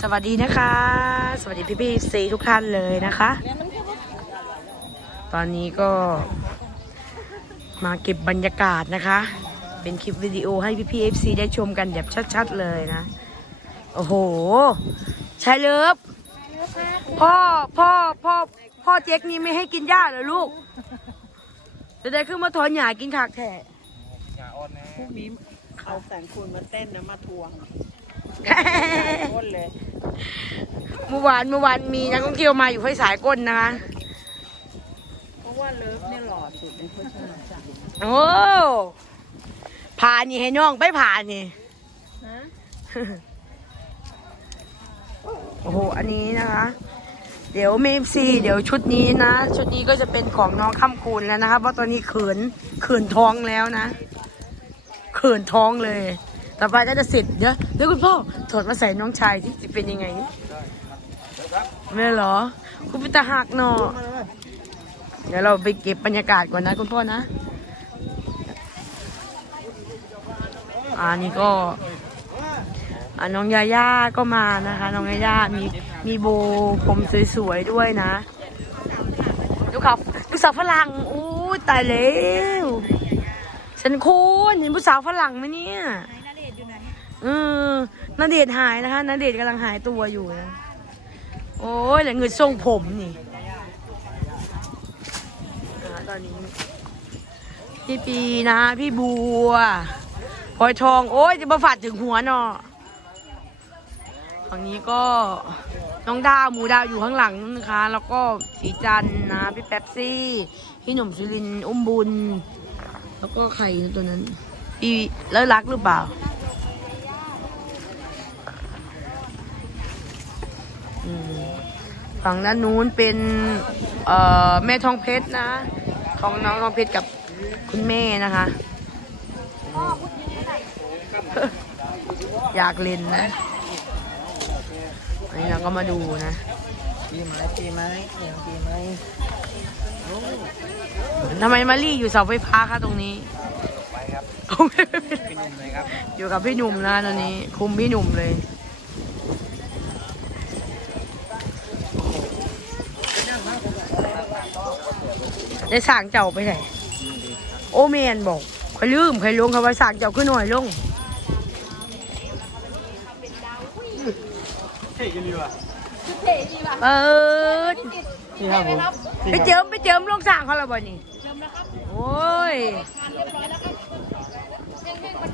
สวัสดีนะคะ สวัสดีพี่พี่ซีทุกท่านเลยนะคะ ตอนนี้ก็มาเก็บบรรยากาศนะคะ เป็นคลิปวิดีโอให้พี่พี่เอฟซีได้ชมกันแบบชัดๆเลยนะ โอ้โหชายเลิฟพ่อพ่อพ่อพ่อเจ๊กนี่ไม่ให้กินหญ้าเหรอลูกจะได้ขึ้นมาถอนหญ้ากินขากแท้พรุ่งนี้เอาแสงคุณมาเต้นนะมาทวง ก้นเลยเมื่อวานเมื่อวานมีนักท่องเที่ยวมาอยู่ห้วยสายก้นนะคะ เพราะว่าเลิฟเนี่ยหล่อสุดในโฆษณาจ้ะโอ้ผ่านนี่ให้น้องไปผ่านนี่ฮะโอ้โห อันนี้นะคะ เดี๋ยวเมฟซีเดี๋ยวชุดนี้นะ ชุดนี้ก็จะเป็นของน้องข้ามคูณแล้วนะครับเพราะตอนนี้เขินเขินท้องแล้วนะเขินท้องเลย ต่อไปก็จะเสร็จเดี๋ยวเดี๋ยวคุณพ่อถอดมาใส่น้องชายที่จะเป็นยังไงนี่ไม่หรอ คุณเป็นตาหักเนาะเดี๋ยวเราไปเก็บบรรยากาศก่อนนะคุณพ่อนะอ่านี่ก็อะน้องยาย่าก็มานะคะ น้องยาย่ามีมีโบผมสวยๆด้วยนะลูกเขาลูกสาวฝรั่งอู้ตายแล้วฉันคุณเห็นผู้สาวฝรั่งไหมเนี่ย เออนาเดชหายนะคะนาเดชกำลังหายตัวอยู่นะโอ้ยแล้วเงินทรงผมนี่ตอนนี้ พี่ปีนะ พี่บัวพลอยทอง โอ้ยจะมาฝาดถึงหัวเนาะฝั่งนี้ก็น้องดาวหมูดาวอยู่ข้างหลังนะคะ แล้วก็สีจันนะ พี่แป๊บซี่ พี่หนุ่มสุรินอุ้มบุญ แล้วก็ใครตัวนั้น พี่เลิศรักหรือเปล่าอืม ฝั่งด้านนู้นเป็นเอ่อแม่ทองเพชรนะ ของน้องทองเพชรกับคุณแม่นะคะอยากเล่นนะอันนี้เราก็มาดูนะปีไม้ปีไม้เองปีไม้ทำไมมารี่อยู่เสาไฟฟ้าคะตรงนี้ไปครับพี่หนุ่มเลยครับอยู่กับพี่หนุ่มนะตอนนี้ คุมพี่หนุ่มเลย ได้สั่งเจ้าไปไหนโอเมนบอกคอยลืมคอยลงคำว่าสั่งเจ้าขึ้นหน่อยลงเท่กันดีว่ะเปิดนี่ครับผมไปเจิมไปเจิมลงสั่งเขาและบ่นี่โอ้ย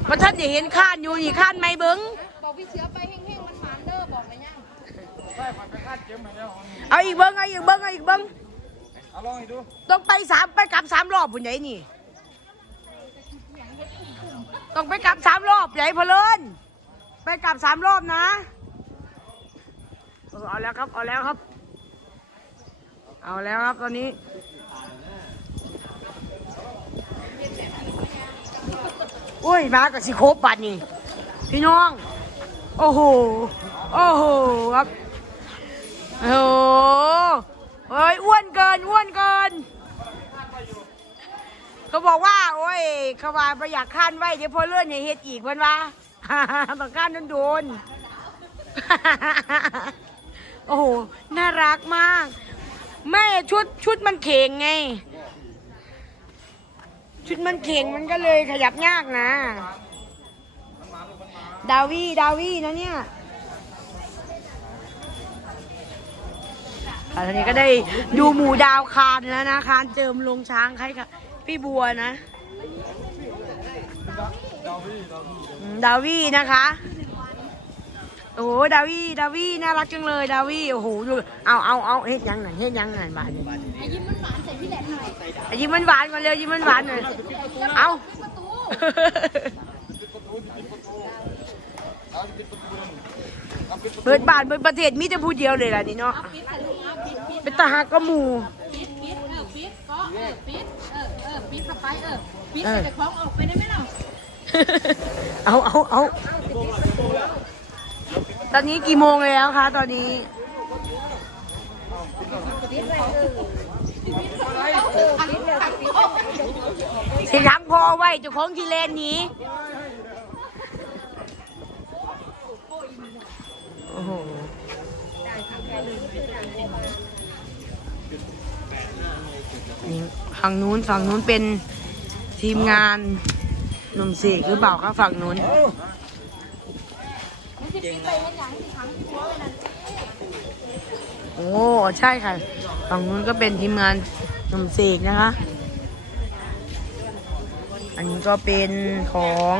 มาท่านอย่าเห็นข้านอยู่นี่ข้านไม่เบิ้งบอกพี่เสือไปแห้งๆมันหมานเด้อบอกไปยังเอาอีกเบิ้งเอาอีกเบิ้งเอาอีกเบิ้ง เอาลองให้ดูต้องไปสามไปกลับสามรอบพุ่นใหญ่นี่ ต้องไปกลับสามรอบใหญ่เพลินไปกลับสามรอบนะ เอาแล้วครับ เอาแล้วครับ เอาแล้วครับตอนนี้โอ้ยมากับสิโคบบัดนี่พี่น้อง โอ้โห โอ้โหครับ โอ้โห เฮ้ยอ้วนเกินอ้วนเกิน เขาบอกว่า โอ้ยเขาว่าประหยัดขั้นไว้เดี๋ยวพอเลื่อนอย่าเฮ็ดอีกเพิ่นว่าต้องขั้นโดนๆโอ้โห น่ารักมาก แม่ชุดชุดมันเข่งไง ชุดมันเข่งมันก็เลยขยับยากนะ ดาวี่ดาวี่นะเนี่ย อะทีนี้ก็ได้ดูหมูดาวคานแล้วนะคานเจิมลงช้างใครค่ะพี่บัวนะ ดาวี่นะคะ โอ้โหดาวี่ดาวี่น่ารักจังเลยดาวี่โอ้โหดูเอาเอาเอาเฮ็ดยังไงเฮ็ดยังไงบาดนี้ไอ้ยิ้มมันหวานใส่พี่แหลมหน่อยยิ้มมันหวานก่อนเร็วยิ้มมันหวานหน่อยเอาเปิดบ้านเปิดประเทศมีแต่ผู้เดียวเลยล่ะนี่เนาะ เอาปิดปิดเป็นตาหักก็หมูปิดปิดเออปิดก็เออปิดเออเออปิดเข้าไปเออปิดใส่แต่ของออกไปได้ไหมเราเอาเอาเอาตอนนี้กี่โมงแล้วคะตอนนี้สิทั้งพอไว้เจ้าของที่เลนหนี้โอ้โห นี่ฝั่งนู้นฝั่งนู้นเป็นทีมงานหนุ่มเสกหรือเปล่าครับฝั่งนู้นโอ้ใช่ค่ะ ฝั่งนู้นก็เป็นทีมงานหนุ่มเสกนะคะ อันนี้ก็เป็นของ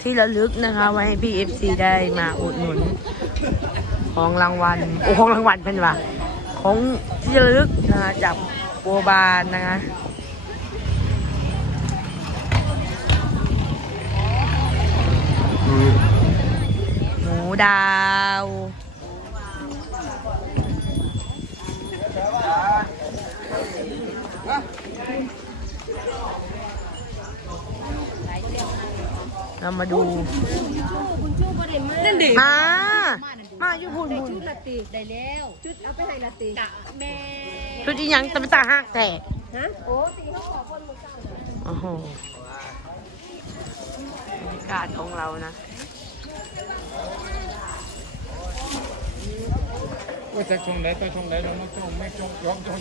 ที่ระลึกนะคะ ไว้ให้พี่เอฟซีได้มาอุดหนุน ของรางวัลโอ้ของรางวัลเป็นว่าของที่ระลึกนะคะจาก โบบานนะคะหมูดาวเรามาดูคุณชูบ่ได้มานั่นดิมา มาอยู่พูนพูนชุดละติได้แล้วชุดเอาไปให้ละติกะแม่ชุดอีหยังตะไปตาหักแต่ฮะโอ้ตีเขาขอคนมือสั่นโอ้โหบรรยากาศของเรานะว่าจะชงไหนไปชงไหนเราไม่ชงไม่ชงร้องชง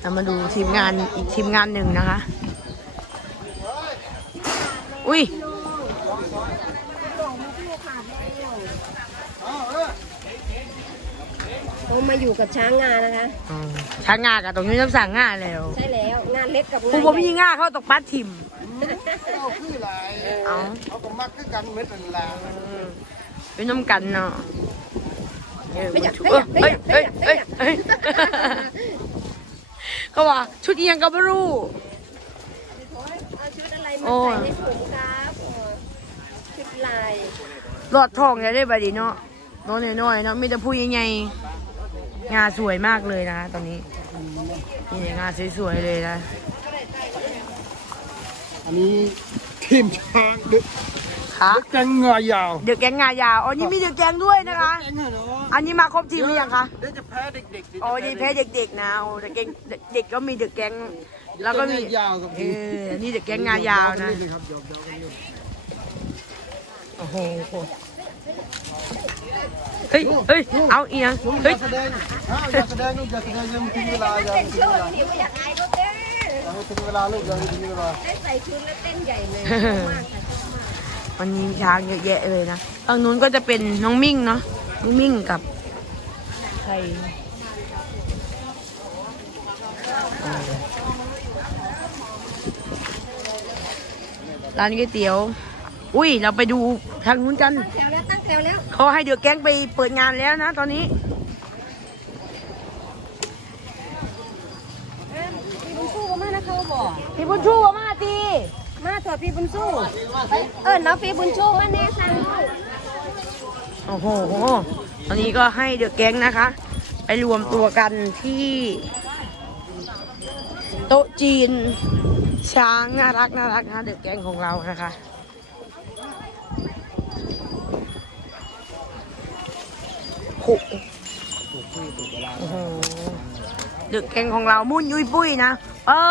เรามาดูทีมงานอีกทีมงานหนึ่งนะคะ อุ้ยผมมาอยู่กับช้างงานนะคะอ๋อช้างงากับตรงนี้ต้องสั่งง่าแล้วใช่แล้วงานเล็กกับครูงานบ่มีง่าเข้าตกปัดทิมเอาคือหลายเอาเอาก็มักคือกันเม็ดนั่นแหละเป็นน้ำกันเนาะเออไม่อยากเอ้ยเอ้ยเอ้ยเอ้ยก็ว่าชุดอีหยังก็ไม่รู้เอาชุดอะไรโอ้มาใส่ให้ผมครับโอ้ชุดลาย รอดทองเนี่ยได้บัดนี้เนาะน้อยน้อยๆเนาะมีแต่ผู้ใหญ่ๆงาสวยมากเลยนะตอนนี้นี่งาสวยๆเลยนะ อันนี้ทีมช้างดึกค่ะแกงงอยาวเดือกแกงงายาวอ๋อนี่มีเดือกแกงด้วยนะคะแกงเหรออันนี้มาครบทีมหรือยังคะ เดี๋ยวจะแพ้เด็กๆอ๋อนี่แพ้เด็กๆนะโอ้แต่เก่งเด็กก็มีเดือกแกงแล้วก็มี ยาวกับเอออันนี่เดือกแกงงายาวนะครับยาวๆกันนี่โอ้โหเฮ้ยเฮ้ยเอาอีกยังเฮ้ยแสดงอ้าวอย่าแสดงลูกอย่าแสดงยังไม่ถึงเวลายังไม่ถึงเวลาเดี๋ยวไม่อยากอายเขาเต้นยังไม่ถึงเวลาลูกยังไม่ถึงเวลาได้ใส่ชุดแล้วเต้นใหญ่เลยมากค่ะวันนี้มีช้างเยอะแยะเลยนะฝั่งนู้นก็จะเป็นน้องมิ่งเนาะน้องมิ่งกับใครร้านก๋วยเตี๋ยว อุ้ย เราไปดู ทางนู้นกัน ตั้งแถวแล้วตั้งแถวแล้วเขาให้เดือแก๊งไปเปิดงานแล้วนะ ตอนนี้พี่บุญสู้ก็มานะเขาบอกพี่บุญชูมาตีมาเถอะพี่บุญสู้เออน้องพี่บุญสู้มาแน่สั่งลูกโอ้โห ตอนนี้ก็ให้เดือแก๊งนะคะ ไปรวมตัวกันที่ โต๊ะจีน ช้างน่ารักน่ารักนะเดือแก๊งของเรานะคะโอ้โห โอ้โหเดือแก๊งของเรามุ่นยุยปุ้ยนะเปิ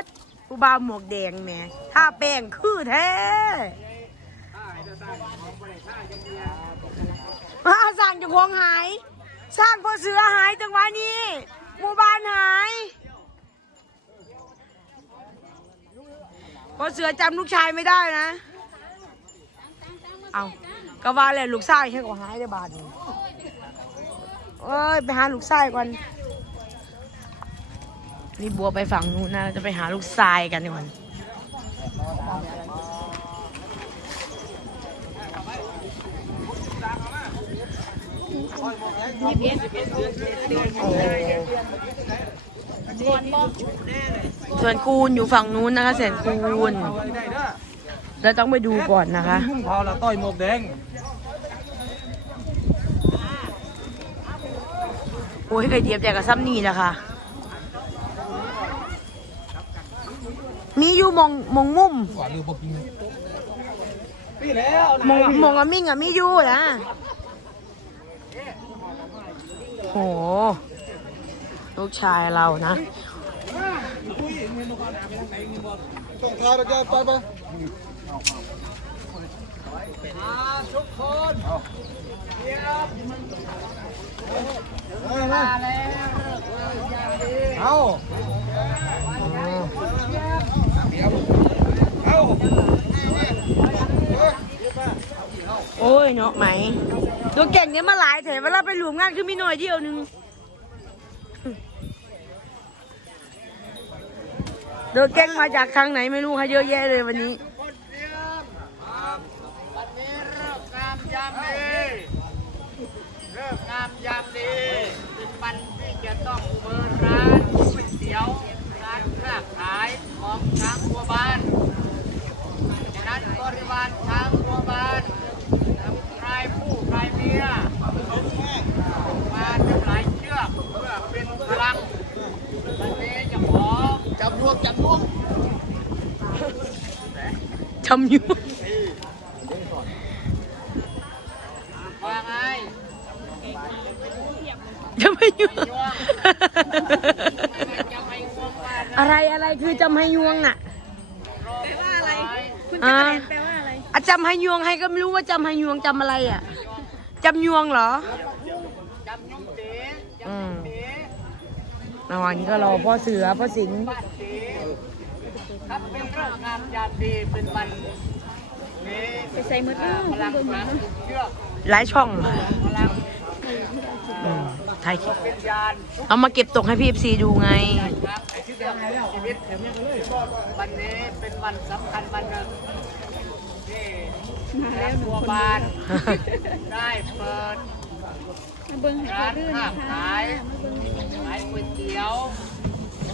ดผู้บ่าวหมวกแดงแหม่ถ้าแป้งคือแท้มาสั่งจากของหาย สร้างพ่อเสือหายจังหวะนี้หมู่บ้านหายพ่อเสือจำลูกชายไม่ได้นะ เอาก็ว่าเลยลูกชายแค่ก็หายได้บาทนึง เอ้ยไปหาลูกชายก่อน นี่บัวไปฝั่งนู้นนะ จะไปหาลูกชายกันก่อนส่วนคูณอยู่ฝั่งนู้นนะคะแสนคูณเราต้องไปดูก่อนนะคะพอละต้อยหมวกแดง โอ้ยไก่เทียมแต่กับซ้ำนี่แหละค่ะ มีอยู่มองมองมุมหวานเรือบอกกินพี่แล้วมองมองอะมิ่งอะมีอยู่นะโหลูกชายเรานะต้องพาไปไปไป ทุกคนเรียบมาแล้วเอาโอ้ยเนาะไหม ตัวเก่งเนี่ยมาหลายแต่เวลาไปหลุมงานคือมีหน่อยเดียวหนึงตัวเก่งมาจากทางไหนไม่รู้ค่ะเยอะแยะเลยวันนี้นี้เลิกงามยามดี เลิกงามยามดีเป็นวันที่จะต้องเปิดร้านก๋วยเตี๋ยวร้านค้าขายของช้างบัวบานฉะนั้นบริวารช้างบัวบานรายผู้รายเมียมาทั้งหลายเชือกเพื่อเป็นพลังวันนี้จะขอจับรวมจับรวมทำอยู่ ว่าไง จะไม่อยู่ จะไม่ง่วงว่านะ อะไรอะไรคือจำให้ยวงน่ะแปลว่าอะไร คุณจะแปลว่าอะไรอะจำให้ยวงให้ก็ไม่รู้ว่าจำให้ยวงจำอะไรอะจำยวงเหรอจำยุ่งเต๋อืมเต๋ระหว่างนี้ก็รอพ่อเสือพ่อสิงห์บ้านเต๋ครับเป็นเรื่องงามยามดีเป็นวันนี้ไปใส่มือพลังงานเชือกหลายช่อง พลัง อืมถ่ายคลิปวิญญาณทุกเอามาเก็บตกให้พี่เอฟซีดูไงครับชีวิตวันนี้เป็นวันสำคัญวันหนึ่งที่รัฐบัวบาน ได้เปิดร้านค้าขายขายก๋วยเตี๋ยว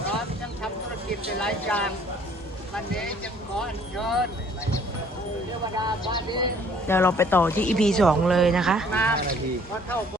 พร้อมทั้งทำธุรกิจหลายอย่างวันนี้จึงขออัญเชิญเทวดาฟ้าดินเดี๋ยวเราไปต่อที่ EP สองเลยนะคะน้ำพระเท่า